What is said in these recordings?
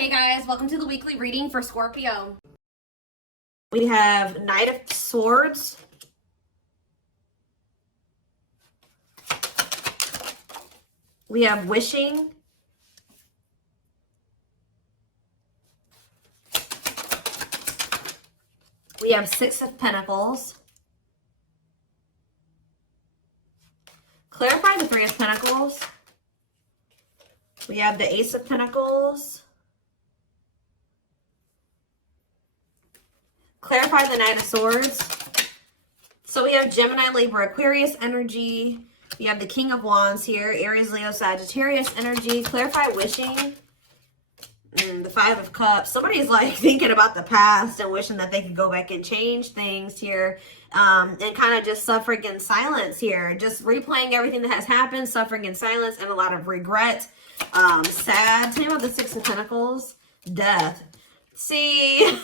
Hey guys, welcome to the weekly reading for Scorpio. We have Knight of Swords. We have Wishing. We have Six of Pentacles. Clarify the Three of Pentacles. We have the Ace of Pentacles. Clarify the Knight of Swords. So we have Gemini, Libra, Aquarius energy. We have the King of Wands here. Aries, Leo, Sagittarius energy. Clarify Wishing. The Five of Cups. Somebody's like thinking about the past and wishing that they could go back and change things here. And kind of just suffering in silence here. Just replaying everything that has happened. Suffering in silence and a lot of regret. Sad. Tell me about the Six of Pentacles. Death. See...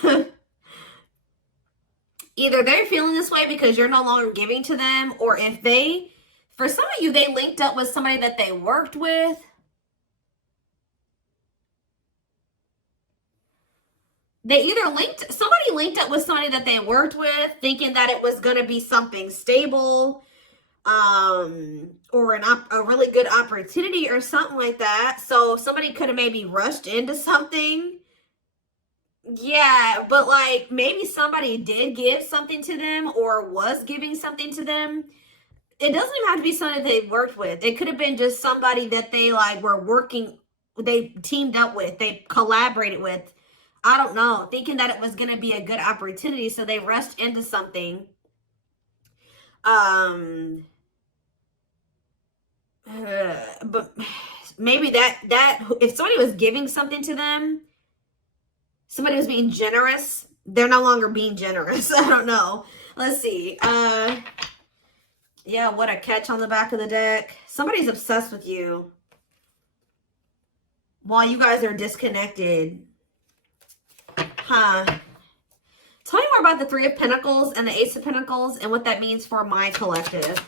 Either they're feeling this way because you're no longer giving to them, or if they, for some of you, they linked up with somebody that they worked with. Somebody linked up with somebody that they worked with, thinking that it was going to be something stable, or a really good opportunity or something like that. So somebody could have maybe rushed into something. Yeah, but like maybe somebody did give something to them or was giving something to them. It doesn't even have to be somebody they worked with. It could have been just somebody that they like were working, they teamed up with, they collaborated with. I don't know, thinking that it was going to be a good opportunity, so they rushed into something. But maybe that if somebody was giving something to them, somebody was being generous. They're no longer being generous. I don't know. Let's see. Yeah, what a catch on the back of the deck. Somebody's obsessed with you while you guys are disconnected. Huh. Tell me more about the Three of Pentacles and the Ace of Pentacles and what that means for my collective.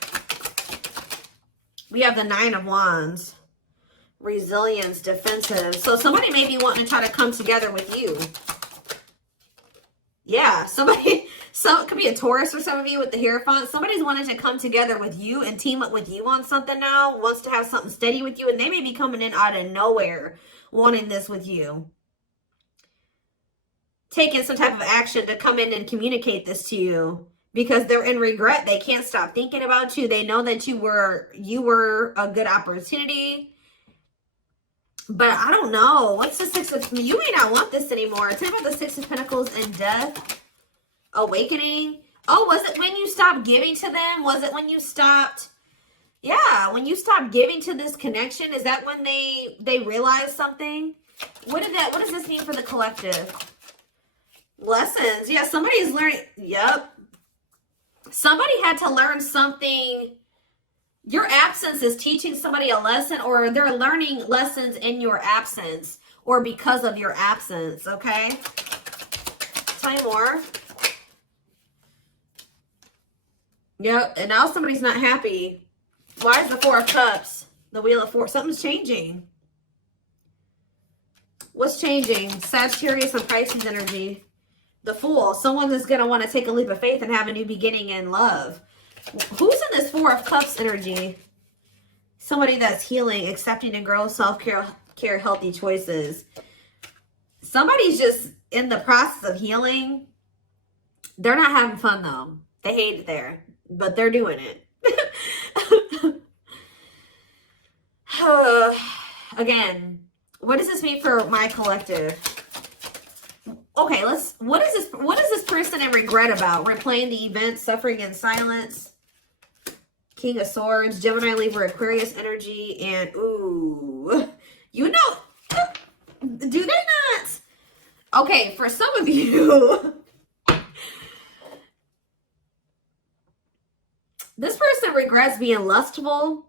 We have the Nine of Wands. Resilience, defensive. So somebody may be wanting to try to come together with you. Yeah, it could be a Taurus for some of you with the Hierophant. Somebody's wanting to come together with you and team up with you on something now. Wants to have something steady with you. And they may be coming in out of nowhere wanting this with you. Taking some type of action to come in and communicate this to you. Because they're in regret. They can't stop thinking about you. They know that you were a good opportunity. But I don't know. What's the Six of... You may not want this anymore. Tell me about the Six of Pentacles and Death. Awakening. Oh, was it when you stopped giving to them? Was it when you stopped... Yeah, when you stopped giving to this connection? Is that when they realized something? What does this mean for the collective? Lessons. Yeah, somebody's learning... Yep. Somebody had to learn something... Your absence is teaching somebody a lesson, or they're learning lessons in your absence or because of your absence, okay? Tell me more. Yep, and now somebody's not happy. Why is the Four of Cups? The Wheel of Fortune. Something's changing. What's changing? Sagittarius and Pisces energy. The Fool. Someone is going to want to take a leap of faith and have a new beginning in love. Who's in this Four of Cups energy? Somebody that's healing, accepting and grow, self-care, healthy choices. Somebody's just in the process of healing. They're not having fun, though. They hate it there, but they're doing it. Again, what does this mean for my collective? Okay, what is this person in regret about? Replaying the event, suffering in silence. King of Swords, Gemini, Libra, Aquarius energy, and ooh, you know, do they not? Okay, for some of you, this person regrets being lustful.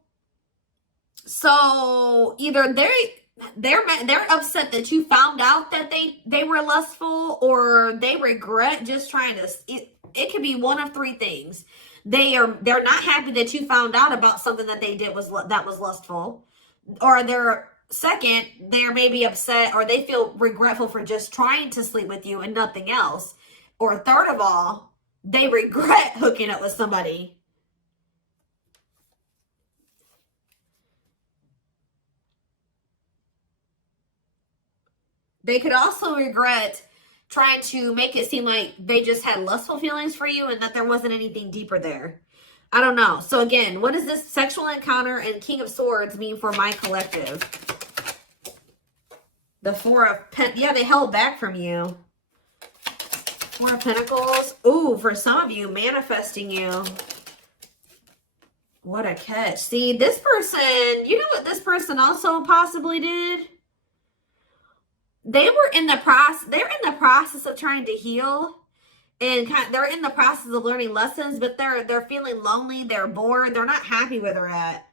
So either they're upset that you found out that they were lustful, or they regret just trying to. It could be one of three things. They're not happy that you found out about something that they did that was lustful, or they're Second, they're maybe upset or they feel regretful for just trying to sleep with you and nothing else. Or third of all, they regret hooking up with somebody. They could also regret trying to make it seem like they just had lustful feelings for you and that there wasn't anything deeper there. I don't know. So again, what does this sexual encounter and King of Swords mean for my collective? The Four of Pentacles. Yeah, they held back from you. Four of Pentacles. Ooh, for some of you, manifesting you. What a catch. See, this person, you know what this person also possibly did? They're in the process of trying to heal. And they're in the process of learning lessons, but they're feeling lonely, they're bored, they're not happy where they're at.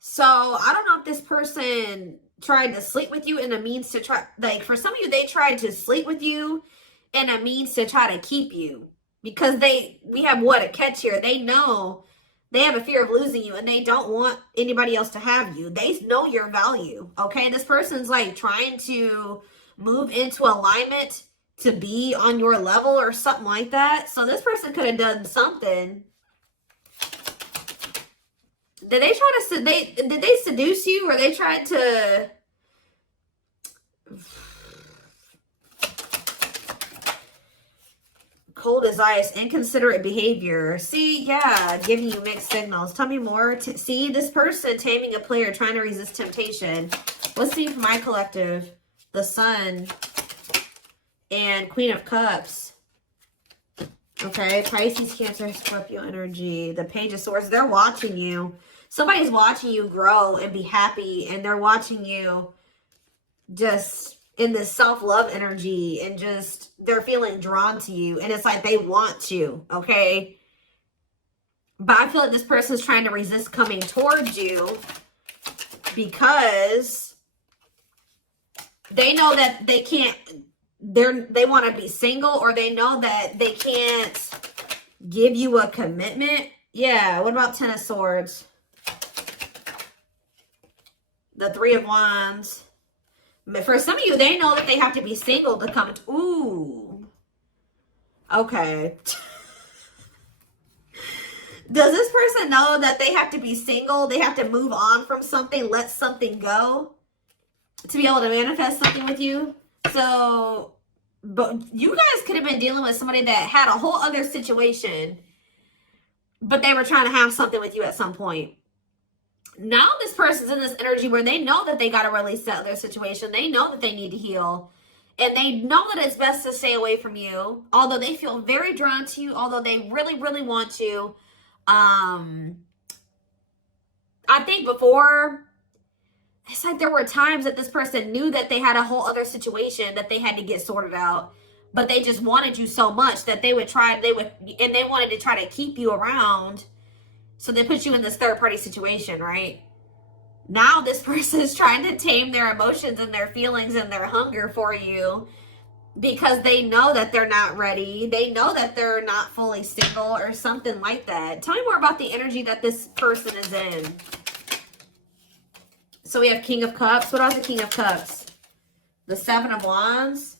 So I don't know if this person tried to sleep with you in a means to try, like for some of you, they tried to sleep with you in a means to try to keep you. Because we have what, a catch here. They know they have a fear of losing you and they don't want anybody else to have you. They know your value, okay? This person's like trying to move into alignment to be on your level or something like that. So this person could have done something. Did they try to, did they seduce you or they tried to... Cold as ice, inconsiderate behavior. See, yeah, giving you mixed signals. Tell me more. See, this person taming a player, trying to resist temptation. Let's see for my collective. The Sun and Queen of Cups. Okay, Pisces, Cancer, Scorpio energy. The Page of Swords. They're watching you. Somebody's watching you grow and be happy, and they're watching you just in this self-love energy, and just they're feeling drawn to you, and it's like they want you, okay? But I feel like this person's trying to resist coming towards you because they know that they can't, they want to be single, or they know that they can't give you a commitment. Yeah, what about Ten of Swords? The Three of Wands. For some of you, they know that they have to be single to come to... Ooh. Okay. Does this person know that they have to be single? They have to move on from something, let something go to be able to manifest something with you? So, but you guys could have been dealing with somebody that had a whole other situation, but they were trying to have something with you at some point. Now this person's in this energy where they know that they got to release that other situation. They know that they need to heal. And they know that it's best to stay away from you. Although they feel very drawn to you. Although they really, really want to. I think before, it's like there were times that this person knew that they had a whole other situation that they had to get sorted out. But they just wanted you so much that they would try, and they wanted to try to keep you around. So they put you in this third-party situation, right? Now this person is trying to tame their emotions and their feelings and their hunger for you because they know that they're not ready. They know that they're not fully single or something like that. Tell me more about the energy that this person is in. So we have King of Cups. What else is the King of Cups? The Seven of Wands.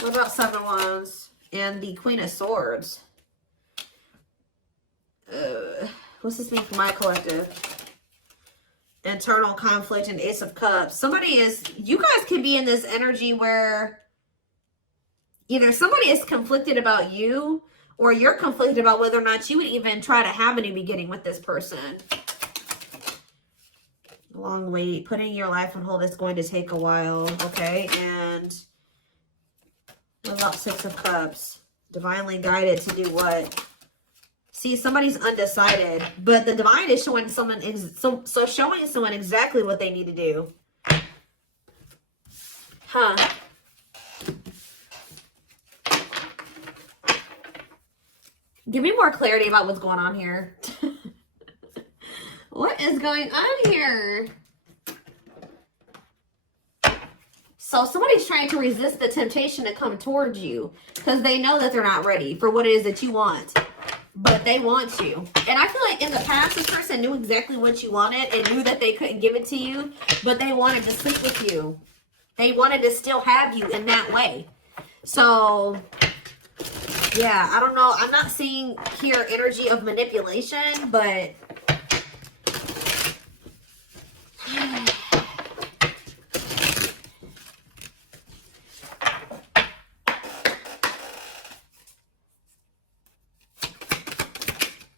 What about Seven of Wands? And the Queen of Swords. What's this mean for my collective? Internal conflict and Ace of Cups. You guys could be in this energy where either somebody is conflicted about you, or you're conflicted about whether or not you would even try to have a new beginning with this person. Long wait. Putting your life on hold is going to take a while. Okay, and what about Six of Cups? Divinely guided to do what? See, somebody's undecided, but the divine is showing someone, showing someone exactly what they need to do. Huh. Give me more clarity about what's going on here. What is going on here? So somebody's trying to resist the temptation to come towards you because they know that they're not ready for what it is that you want. but they want you. And I feel like in the past, this person knew exactly what you wanted and knew that they couldn't give it to you, but they wanted to sleep with you. They wanted to still have you in that way. So, yeah, I don't know. I'm not seeing here energy of manipulation, but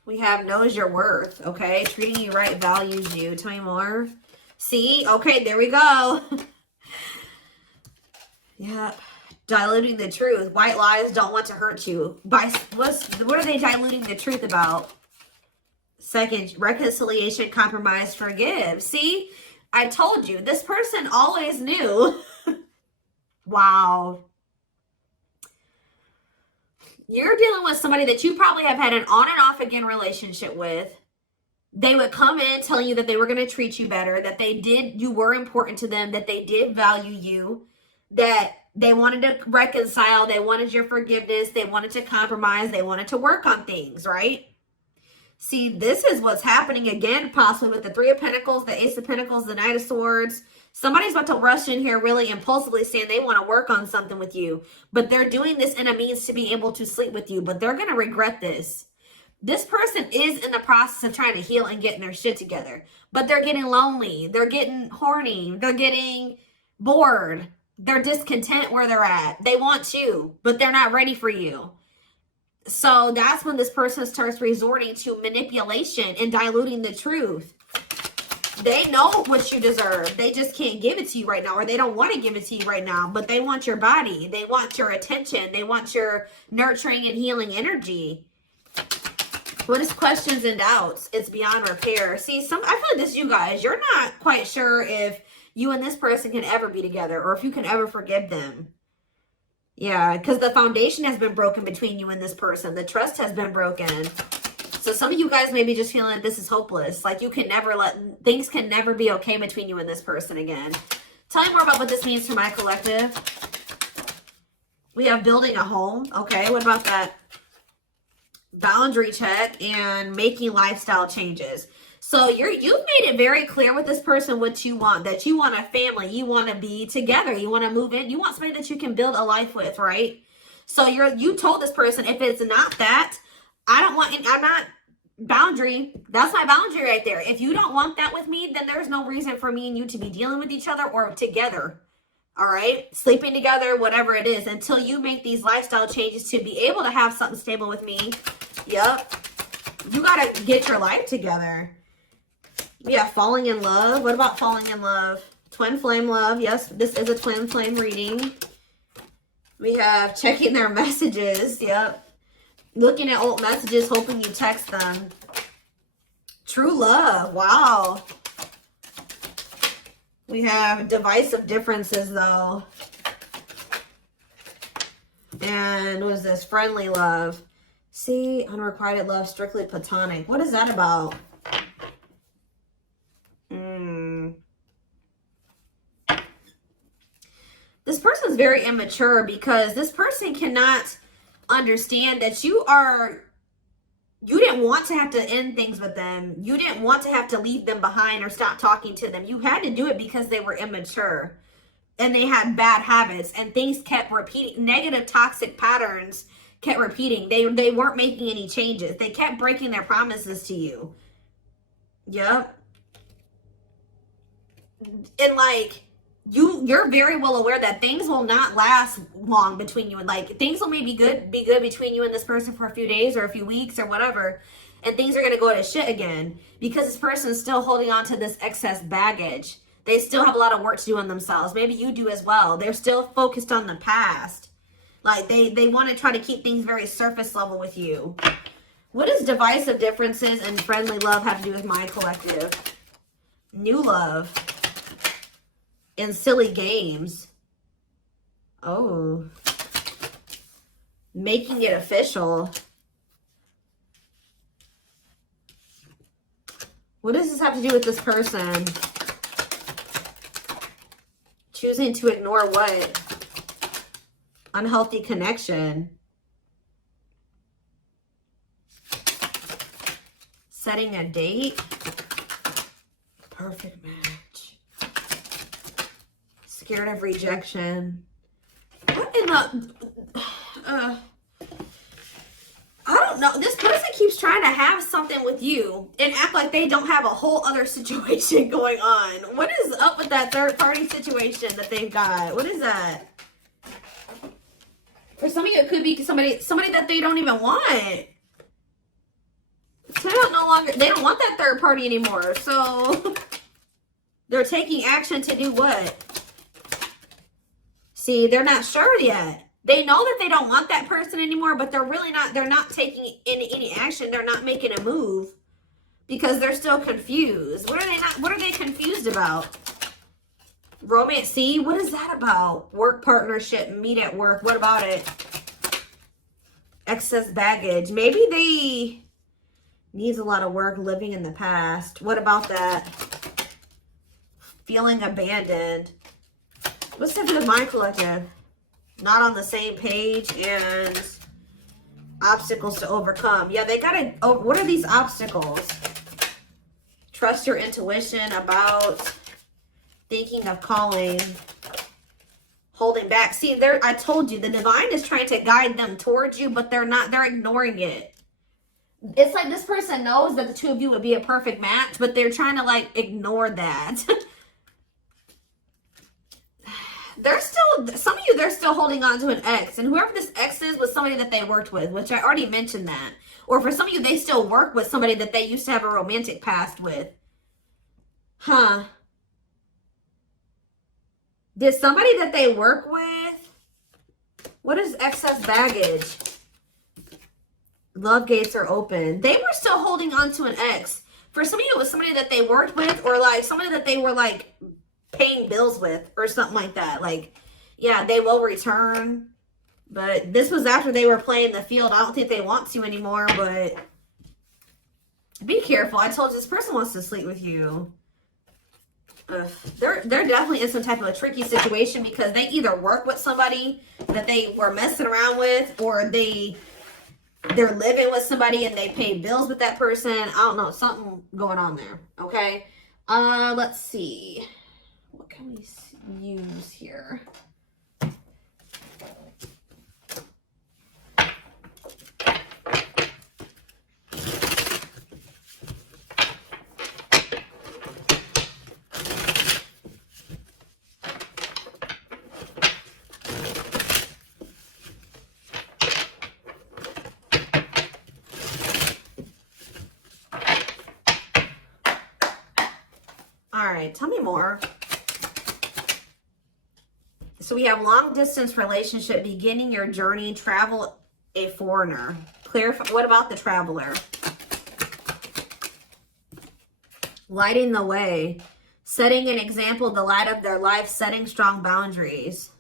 we have knows your worth, okay? Treating you right, values you. Tell me more. See? Okay, there we go. Yep. Diluting the truth. White lies don't want to hurt you. What are they diluting the truth about? Second, reconciliation, compromise, forgive. See? I told you. This person always knew. Wow. You're dealing with somebody that you probably have had an on and off again relationship with. They would come in telling you that they were going to treat you better, that you were important to them, that they did value you, that they wanted to reconcile, they wanted your forgiveness, they wanted to compromise, they wanted to work on things, right? See, this is what's happening again, possibly with the Three of Pentacles, the Ace of Pentacles, the Knight of Swords. Somebody's about to rush in here really impulsively saying they want to work on something with you. But they're doing this in a means to be able to sleep with you. But they're going to regret this. This person is in the process of trying to heal and getting their shit together. But they're getting lonely. They're getting horny. They're getting bored. They're discontent where they're at. They want you, but they're not ready for you. So that's when this person starts resorting to manipulation and diluting the truth. They know what you deserve. They just can't give it to you right now, or they don't want to give it to you right now, but they want your body. They want your attention. They want your nurturing and healing energy. What is questions and doubts? It's beyond repair. See, I feel like this, you guys, you're not quite sure if you and this person can ever be together or if you can ever forgive them. Yeah, because the foundation has been broken between you and this person. The trust has been broken. So some of you guys may be just feeling like this is hopeless. Like things can never be okay between you and this person again. Tell me more about what this means for my collective. We have building a home. Okay, what about that? Boundary check and making lifestyle changes. So you've made it very clear with this person what you want. That you want a family. You want to be together. You want to move in. You want somebody that you can build a life with, right? So you told this person, if it's not that, I'm not boundary. That's my boundary right there. If you don't want that with me, then there's no reason for me and you to be dealing with each other or together. All right? Sleeping together, whatever it is, until you make these lifestyle changes to be able to have something stable with me. Yep. You got to get your life together. Yeah, falling in love. What about falling in love? Twin flame love. Yes, this is a twin flame reading. We have checking their messages. Yep. Looking at old messages, hoping you text them. True love. Wow. We have divisive differences, though. And what is this? Friendly love. See, unrequited love, strictly platonic. What is that about? This person's very immature because this person cannot understand that you didn't want to have to end things with them. You didn't want to have to leave them behind or stop talking to them. You had to do it because they were immature and they had bad habits and things kept repeating. Negative toxic patterns kept repeating. They weren't making any changes. They kept breaking their promises to you. Yep. And like, you're very well aware that things will not last long between you, and like things will maybe be good between you and this person for a few days or a few weeks or whatever, and things are going to go to shit again because this person is still holding on to this excess baggage. They still have a lot of work to do on themselves. Maybe you do as well. They're still focused on the past. Like they want to try to keep things very surface level with you. What does divisive differences and friendly love have to do with my collective? New love. And silly games. Oh. Making it official. What does this have to do with this person? Choosing to ignore what? Unhealthy connection. setting a date. Perfect match. Scared of rejection. What in the... I don't know. This person keeps trying to have something with you and act like they don't have a whole other situation going on. What is up with that third party situation that they've got? What is that? For some of you, it could be somebody that they don't even want. So they don't want that third party anymore. So they're taking action to do what? See, they're not sure yet. They know that they don't want that person anymore, but they're not taking any action. They're not making a move because they're still confused. What are they confused about? Romance, see, what is that about? Work partnership, meet at work. What about it? Excess baggage. Maybe they needs a lot of work living in the past. What about that? Feeling abandoned. What's up with the Mind Collective? Not on the same page and obstacles to overcome. Yeah, they gotta, what are these obstacles? Trust your intuition about thinking of calling, holding back. See, I told you, the divine is trying to guide them towards you, but they're ignoring it. It's like this person knows that the two of you would be a perfect match, but they're trying to like ignore that. Some of you, they're still holding on to an ex. And whoever this ex is was somebody that they worked with, which I already mentioned that. Or for some of you, they still work with somebody that they used to have a romantic past with. Huh. Did somebody that they work with? What is excess baggage? Love gates are open. They were still holding on to an ex. For some of you, it was somebody that they worked with or like somebody that they were like paying bills with or something like that. Like, yeah, they will return. But this was after they were playing the field. I don't think they want to anymore, but be careful. I told you this person wants to sleep with you. They're definitely in some type of a tricky situation because they either work with somebody that they were messing around with or they're living with somebody and they pay bills with that person. I don't know. Something going on there. Okay. Let's see. What can we use here? All right, tell me more. So we have long distance relationship, beginning your journey, travel, a foreigner. Clarify, what about the traveler? Lighting the way, setting an example, the light of their life, setting strong boundaries.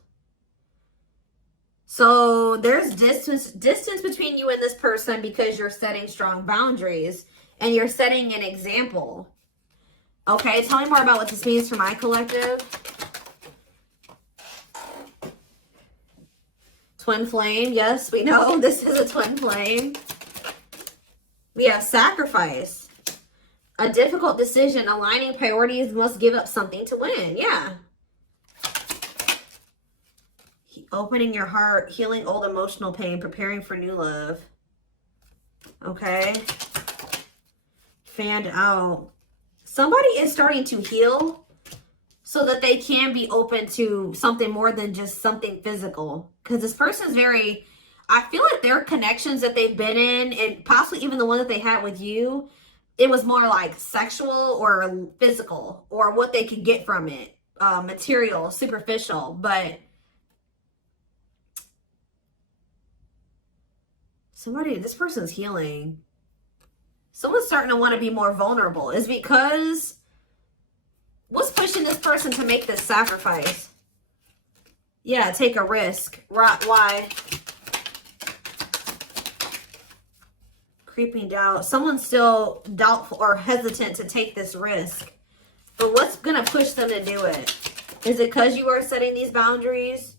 So there's distance between you and this person because you're setting strong boundaries and you're setting an example. Okay, tell me more about what this means for my collective. Twin flame, yes, we know this is a twin flame. We have sacrifice. A difficult decision, aligning priorities, must give up something to win. Yeah. Opening your heart, healing old emotional pain, preparing for new love. Okay. Fanned out. Somebody is starting to heal so that they can be open to something more than just something physical. Because this person's very, I feel like their connections that they've been in, and possibly even the one that they had with you, it was more like sexual or physical or what they could get from it. Material, superficial. But this person's healing. Someone's starting to want to be more vulnerable. Is because what's pushing this person to make this sacrifice? Yeah, take a risk. Why? Creeping doubt. Someone's still doubtful or hesitant to take this risk. But what's going to push them to do it? Is it because you are setting these boundaries?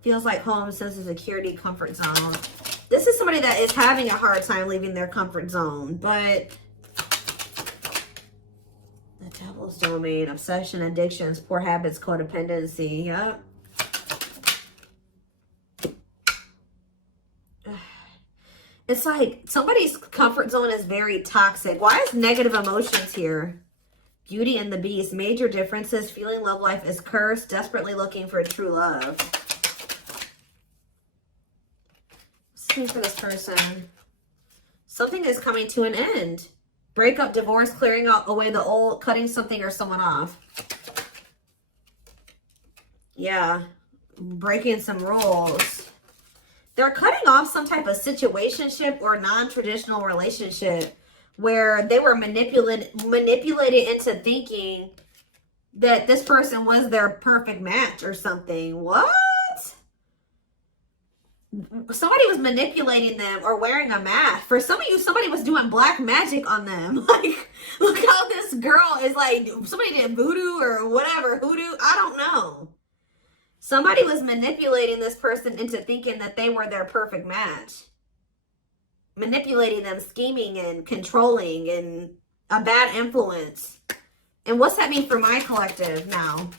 Feels like home, sense of security, comfort zone. This is somebody that is having a hard time leaving their comfort zone, but domain, obsession, addictions, poor habits, codependency. Yep. It's like somebody's comfort zone is very toxic. Why is negative emotions here? Beauty and the Beast. Major differences. Feeling love life is cursed. Desperately looking for true love. Let's see for this person. Something is coming to an end. Breakup, divorce, clearing out away the old, cutting something or someone off. Yeah. Breaking some rules. They're cutting off some type of situationship or non-traditional relationship where they were manipulated into thinking that this person was their perfect match or something. What? Somebody was manipulating them or wearing a mask. For some of you, somebody was doing black magic on them. Like, look how this girl is like, somebody did voodoo or whatever, hoodoo. I don't know. Somebody was manipulating this person into thinking that they were their perfect match. Manipulating them, scheming and controlling and a bad influence. And what's that mean for my collective now?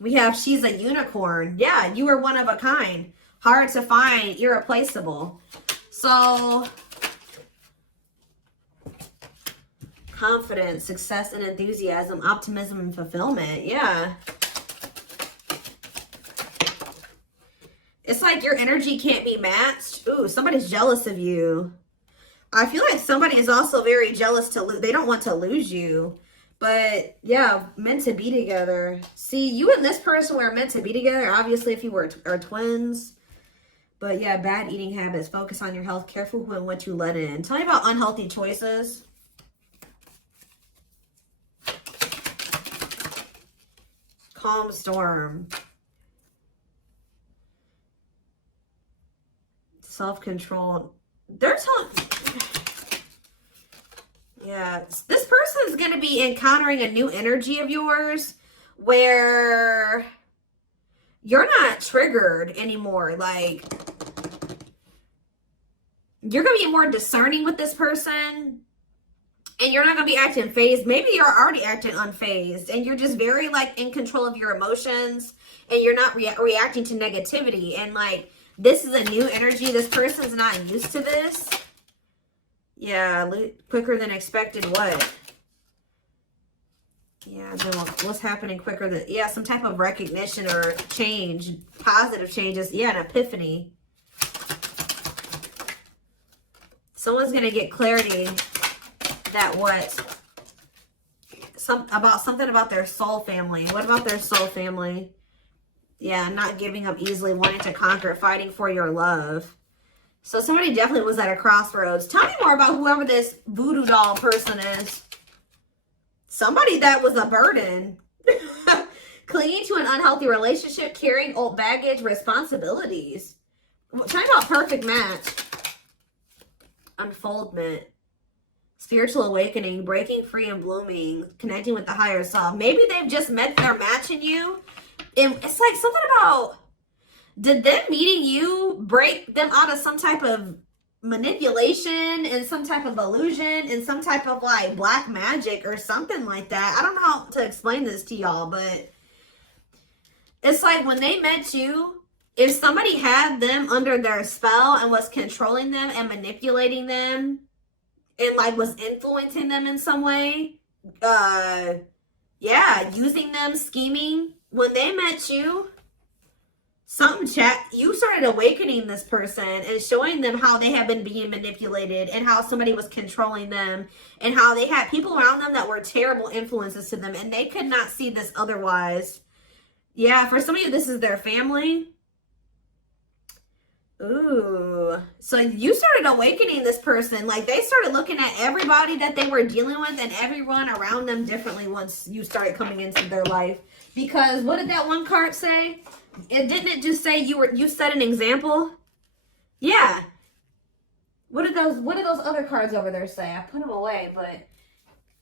We have she's a unicorn. Yeah, you are one of a kind. Hard to find, irreplaceable. So, confidence, success and enthusiasm, optimism and fulfillment. Yeah. It's like your energy can't be matched. Ooh, somebody's jealous of you. I feel like somebody is also very jealous to lose. They don't want to lose you. But yeah, meant to be together. See, you and this person were meant to be together. Obviously, if you are twins. But yeah, bad eating habits. Focus on your health. Careful who and what you let in. Tell me about unhealthy choices. Calm storm. Self-control. They're telling... Yeah. This person is going to be encountering a new energy of yours where you're not triggered anymore. Like, you're going to be more discerning with this person. And you're not going to be acting phased. Maybe you're already acting unfazed. And you're just very, like, in control of your emotions. And you're not reacting to negativity. And, like, this is a new energy. This person's not used to this. Yeah, quicker than expected. What? Yeah, what's happening quicker than... Yeah, some type of recognition or change. Positive changes. Yeah, an epiphany. Someone's going to get clarity that what? Something about their soul family. What about their soul family? Yeah, not giving up easily, wanting to conquer, fighting for your love. So somebody definitely was at a crossroads. Tell me more about whoever this voodoo doll person is. Somebody that was a burden. Clinging to an unhealthy relationship, carrying old baggage, responsibilities. Tell me about perfect match. Unfoldment. Spiritual awakening, breaking free and blooming, connecting with the higher self. Maybe they've just met their match in you. And it's like something about, did them meeting you break them out of some type of manipulation and some type of illusion and some type of like black magic or something like that? I don't know how to explain this to y'all, but it's like when they met you, if somebody had them under their spell and was controlling them and manipulating them and like was influencing them in some way, yeah, using them, scheming, when they met you, you started awakening this person and showing them how they have been being manipulated and how somebody was controlling them and how they had people around them that were terrible influences to them and they could not see this otherwise. Yeah, for some of you, this is their family. Ooh. So you started awakening this person. Like they started looking at everybody that they were dealing with and everyone around them differently once you started coming into their life. Because what did that one card say? Didn't it just say you set an example? Yeah. What did those other cards over there say? I put them away, but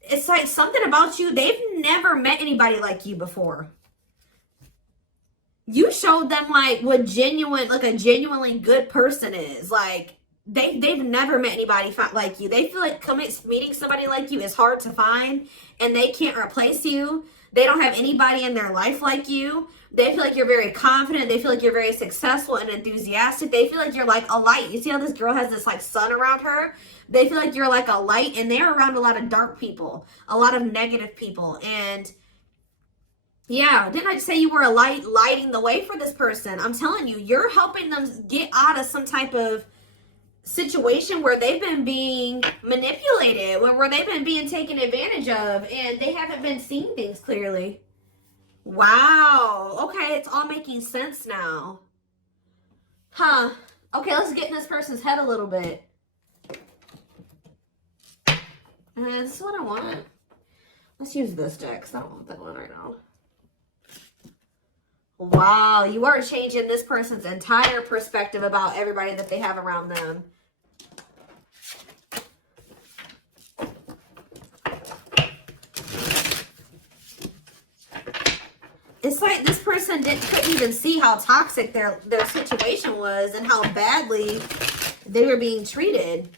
it's like something about you. They've never met anybody like you before. You showed them like what a genuinely good person is. Like they've never met anybody like you. They feel like meeting somebody like you is hard to find, and they can't replace you. They don't have anybody in their life like you. They feel like you're very confident. They feel like you're very successful and enthusiastic. They feel like you're like a light. You see how this girl has this like sun around her? They feel like you're like a light, and they're around a lot of dark people, a lot of negative people. And yeah, didn't I just say you were a light, lighting the way for this person? I'm telling you, you're helping them get out of some type of situation where they've been being manipulated, where they've been being taken advantage of, and they haven't been seeing things clearly. Wow. Okay, it's all making sense now. Huh. Okay, let's get in this person's head a little bit. This is what I want. Let's use this deck, because I don't want that one right now. Wow, you are changing this person's entire perspective about everybody that they have around them. It's like this person couldn't even see how toxic their situation was and how badly they were being treated.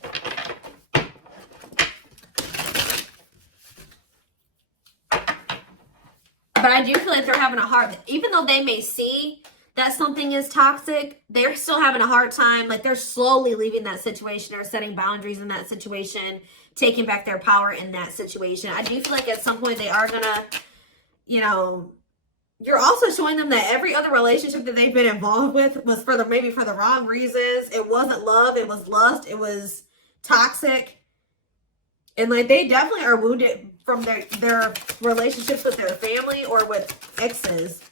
But I do feel like they're having a hard, even though they may see that something is toxic, they're still having a hard time. Like they're slowly leaving that situation or setting boundaries in that situation, taking back their power in that situation. I do feel like at some point they are gonna, you know, you're also showing them that every other relationship that they've been involved with was maybe for the wrong reasons. It wasn't love, it was lust, it was toxic. And like they definitely are wounded from their relationships with their family or with exes.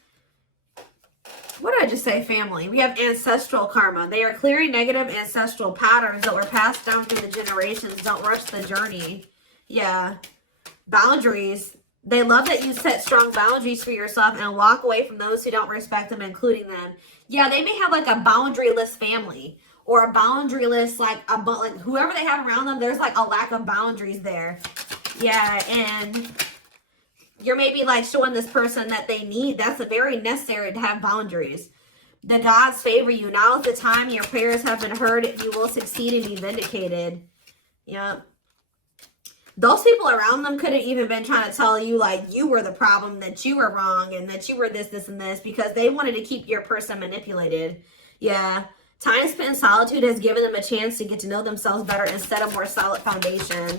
What did I just say? Family. We have ancestral karma. They are clearing negative ancestral patterns that were passed down through the generations. Don't rush the journey. Yeah. Boundaries. They love that you set strong boundaries for yourself and walk away from those who don't respect them, including them. Yeah, they may have like a boundaryless family. Or a boundaryless, like whoever they have around them, there's like a lack of boundaries there. Yeah, and you're maybe like showing this person that they need. That's very necessary to have boundaries. The gods favor you. Now is the time. Your prayers have been heard. You will succeed and be vindicated. Yeah. Those people around them could have even been trying to tell you like you were the problem, that you were wrong, and that you were this, and this, because they wanted to keep your person manipulated. Yeah. Time spent in solitude has given them a chance to get to know themselves better and set a more solid foundation.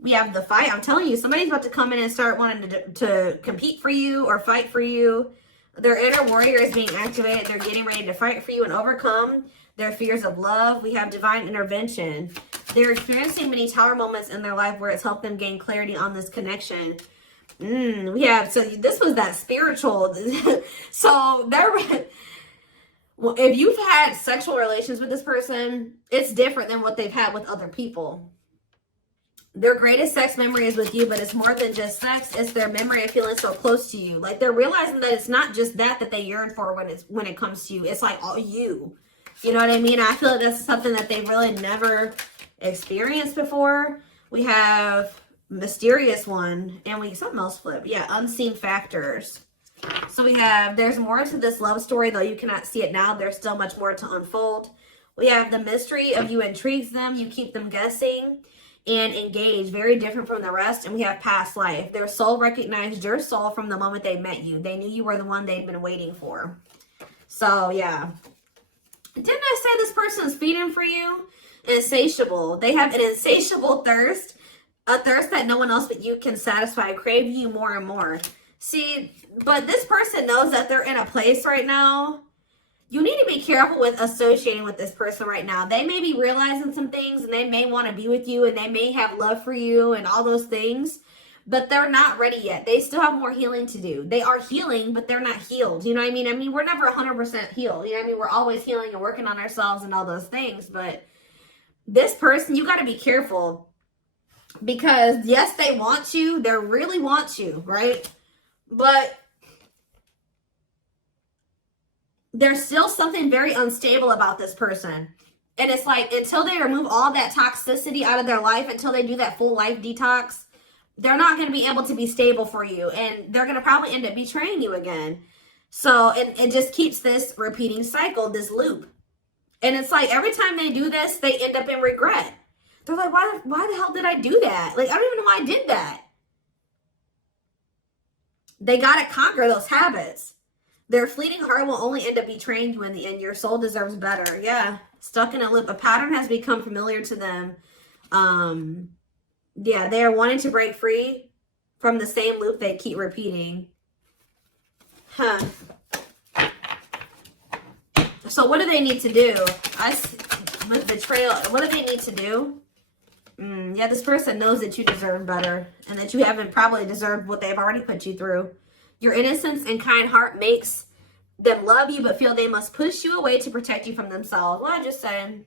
We have the fight. I'm telling you, somebody's about to come in and start wanting to compete for you or fight for you. Their inner warrior is being activated. They're getting ready to fight for you and overcome their fears of love. We have divine intervention. They're experiencing many tower moments in their life where it's helped them gain clarity on this connection. We have, so this was that spiritual. So they're... Well, if you've had sexual relations with this person, it's different than what they've had with other people. Their greatest sex memory is with you, but it's more than just sex. It's their memory of feeling so close to you. Like they're realizing that it's not just that they yearn for when it comes to you. It's like all you. You know what I mean? I feel like that's something that they've really never experienced before. We have mysterious one, and something else flip. Yeah, unseen factors. So we have, there's more to this love story, though you cannot see it now. There's still much more to unfold. We have the mystery of you intrigues them. You keep them guessing and engaged. Very different from the rest. And we have past life. Their soul recognized your soul from the moment they met you. They knew you were the one they'd been waiting for. So, yeah. Didn't I say this person's feeding for you? Insatiable. They have an insatiable thirst. A thirst that no one else but you can satisfy. Craving you more and more. See, but this person knows that they're in a place right now. You need to be careful with associating with this person right now. They may be realizing some things, and they may want to be with you, and they may have love for you and all those things, but they're not ready yet. They still have more healing to do. They are healing, but they're not healed. You know what I mean? I mean, we're never 100% healed. You know what I mean? We're always healing and working on ourselves and all those things, but this person, you got to be careful, because yes, they want you. They really want you, right? But there's still something very unstable about this person. And it's like, until they remove all that toxicity out of their life, until they do that full life detox, they're not going to be able to be stable for you. And they're going to probably end up betraying you again. So it just keeps this repeating cycle, this loop. And it's like every time they do this, they end up in regret. They're like, why the hell did I do that? Like, I don't even know why I did that. They got to conquer those habits. Their fleeting heart will only end up betraying you in the end. Your soul deserves better. Yeah. Stuck in a loop. A pattern has become familiar to them. Yeah, they are wanting to break free from the same loop they keep repeating. Huh. So what do they need to do? With betrayal, what do they need to do? Yeah, this person knows that you deserve better and that you haven't probably deserved what they've already put you through. Your innocence and kind heart makes them love you but feel they must push you away to protect you from themselves. What I just said.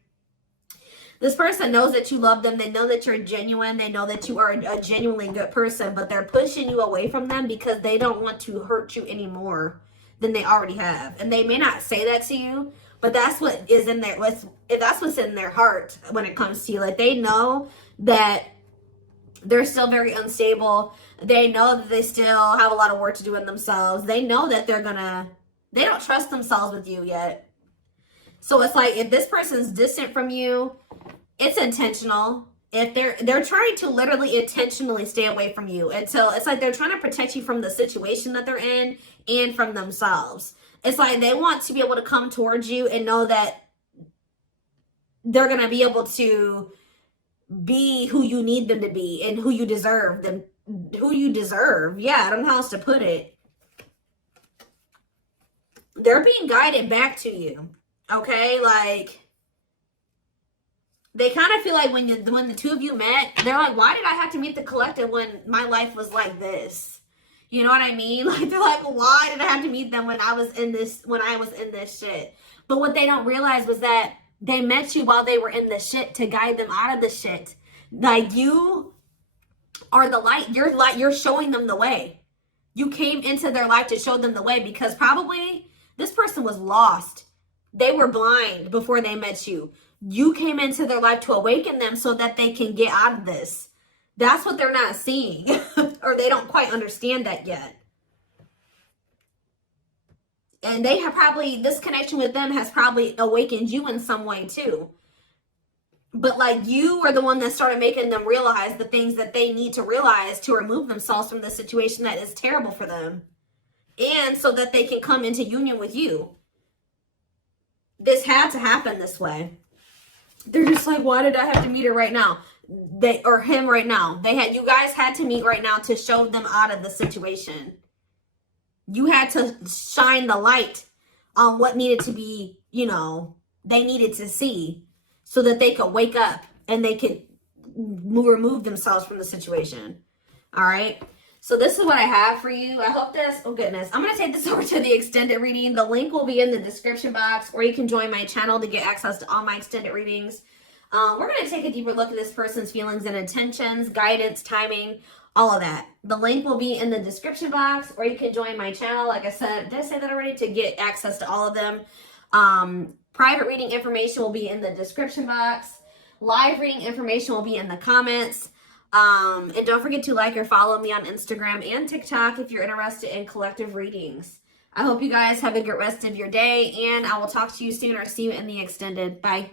This person knows that you love them. They know that you're genuine. They know that you are a genuinely good person, but they're pushing you away from them because they don't want to hurt you any more than they already have. And they may not say that to you, but that's what is in their, that's what's in their heart when it comes to you. Like, they know that they're still very unstable. They know that they still have a lot of work to do in themselves. They know that they don't trust themselves with you yet. So it's like, if this person's distant from you, it's intentional. If they're trying to literally intentionally stay away from you until it's like they're trying to protect you from the situation that they're in and from themselves. It's like they want to be able to come towards you and know that they're going to be able to be who you need them to be and who you deserve them, who you deserve. Yeah, I don't know how else to put it. They're being guided back to you. Okay, like, they kind of feel like when the two of you met, they're like, why did I have to meet the collective when my life was like this? You know what I mean? Like, they're like, why did I have to meet them when I was in this shit? But what they don't realize was that they met you while they were in the shit to guide them out of the shit. Like, you are the light. You're showing them the way. You came into their life to show them the way because probably this person was lost. They were blind before they met you. You came into their life to awaken them so that they can get out of this. That's what they're not seeing. Or they don't quite understand that yet. And they have probably, this connection with them has probably awakened you in some way too. But like, you are the one that started making them realize the things that they need to realize to remove themselves from the situation that is terrible for them. And so that they can come into union with you. This had to happen this way. They're just like, why did I have to meet her right now? Or him right now. You guys had to meet right now to show them out of the situation. You had to shine the light on what needed to be, they needed to see so that they could wake up and they could remove themselves from the situation. All right. So this is what I have for you. I hope this, oh goodness, I'm going to take this over to the extended reading. The link will be in the description box, or you can join my channel to get access to all my extended readings. We're going to take a deeper look at this person's feelings and intentions, guidance, timing, all of that. The link will be in the description box, or you can join my channel. Like I said, did I say that already? To get access to all of them. Private reading information will be in the description box. Live reading information will be in the comments. And don't forget to like or follow me on Instagram and TikTok if you're interested in collective readings. I hope you guys have a good rest of your day, and I will talk to you soon or see you in the extended. Bye.